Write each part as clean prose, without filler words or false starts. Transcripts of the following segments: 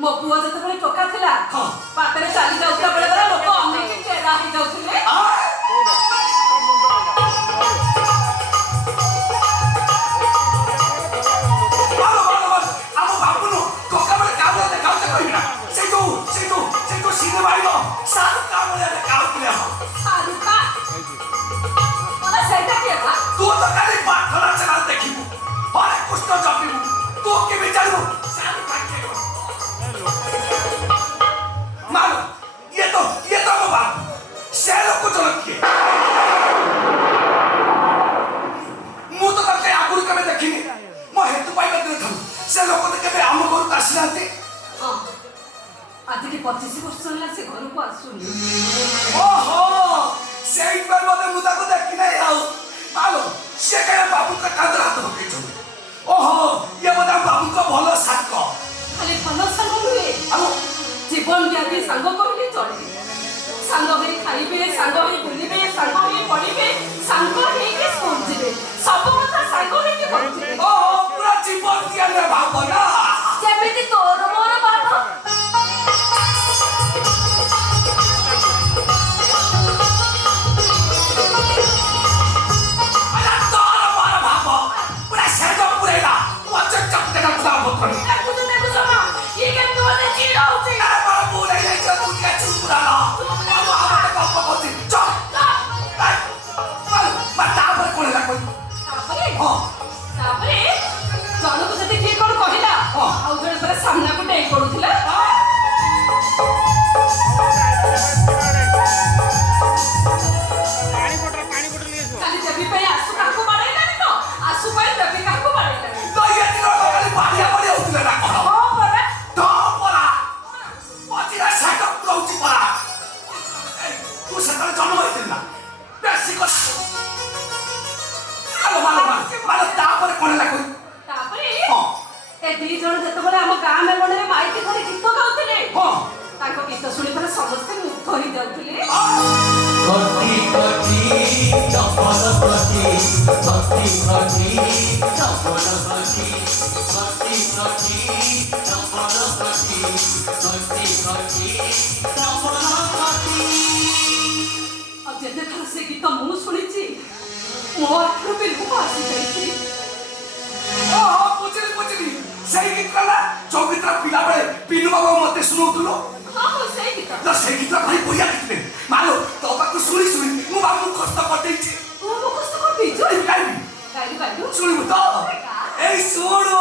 मो पुओ जतबेले टोका थिला पातरे चाली जाउतला बेले बेले लोक अनेक चेहरा हे जाउथले ଆମ ବାବୁନୁ ଟୋକା ବେଲେ କାମ ଦେଖାଉତେ କହିବିନା ସେ ଯୋଉ ସିନେ ବାଇବ ସାରୁ କାମ ଦେଖାଉଥିଲେ ସାରୁକା ମାନେ ସେଇଟା କି ହେଲା ତୁ ତ ଖାଲି ପାଠନା ଚ୍ୟାନେଲ ଦେଖିବୁ ହରେ କୃଷ୍ଣ ଜପିବୁ ତୁ କେବେ ଜାଣିବୁ ସାରୁ କାକେ मालो ये तो वो बाप शहरों को चलो किए मुँह तो करके आगुरी कभी देखिनी मैं हेतु पाई बदले था से लोगों ने कभी आम को काशी लाते हाँ आज के 25 वर्ष होला से घर को आसुनी ओहो से एक बार बोले मुदा को देखी नहीं आओ मालो से कहे बाबू का कांदरा तो होके चले ओहो ये बता बाबू का भलो साथ को खाली भलो संग हुए आलो जीवन व्यापी सांग कहले चले सांग होई खाइबे सांग होई बुलिबे सांग होई पढिबे सांग होई के स्कूल जिबे सब कथा सांग होई के करथिबे ओहो पूरा जीवन दिया ने भावना जेमिति तोर मोर बात अरे तोर मोर भाव पूरा सेजो पूरेगा वचन चप देना पूरा होतनी कुछ ने कुछ ना ये के तोले चिड़ा होती अरे मारा बोले ये जो दुनिया चुरा लो अब आते कप होती चल मत पर कोले ला कोई तापरे हां तापरे जण को जति ठीक कोन कहिला आ जण पर सामना को डेई पडुथिला खाली जबी पे आसु काको बाड़ैला नि तो आसु पे जबी काको बाड़ैला तो ये दिन खाली पानी पानी होतले ना कहो हो परा तो परा पतिरा साइड उठी परा तू सकाळ जन्म होइतिल ना बेसी को मालो तापर कोने ला कोई तापरे हां ए दी जण जतबेले हम गां में मने माइक धरि गीत गाउथिले हां ताको गीत सुनि पर समस्त मुग्ध होई जाउथिले कटी कटी चपल कटी कटी कटी चपल कटी कटी कटी चपल कटी कटी कटी चपल कटी अब जते थर से गीत मु सुनिछि मो आखरु पे लुह आसी जाइछि ओहो पुचली सही गीत ना जो गीत पिला बेले पिनु बाबा मते सुनौतलो हां हो सही गीत तो सही गीत भाई बढ़िया गीत मालो तो बाकु सुनी मु बाबू कष्ट करते छी तू मुखस्त कर दी जो गाइबी गाइली गाइलु सुनिबु तो ए सुनो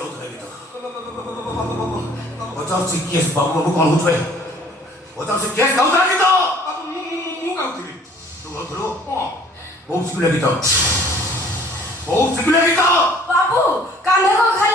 ଗାଉଥିଲା ଗୀତ ପଚାରୁଛି କିଏ ବାବୁ ବାବୁ କ'ଣ ହଉଥିବେ ପଚାରୁଛି କିଏ ଗାଉଥିଲା ଗୀତ ମୁଁ ଗାଉଥିଲି ତୁ ଗାଉଥିଲୁ କୋଉ ଶିଖିଲେ ଗୀତ କୋଉ ଶିଖିଲେ ଗୀତ ବାବୁ କାନ୍ଧକ ଖାଇ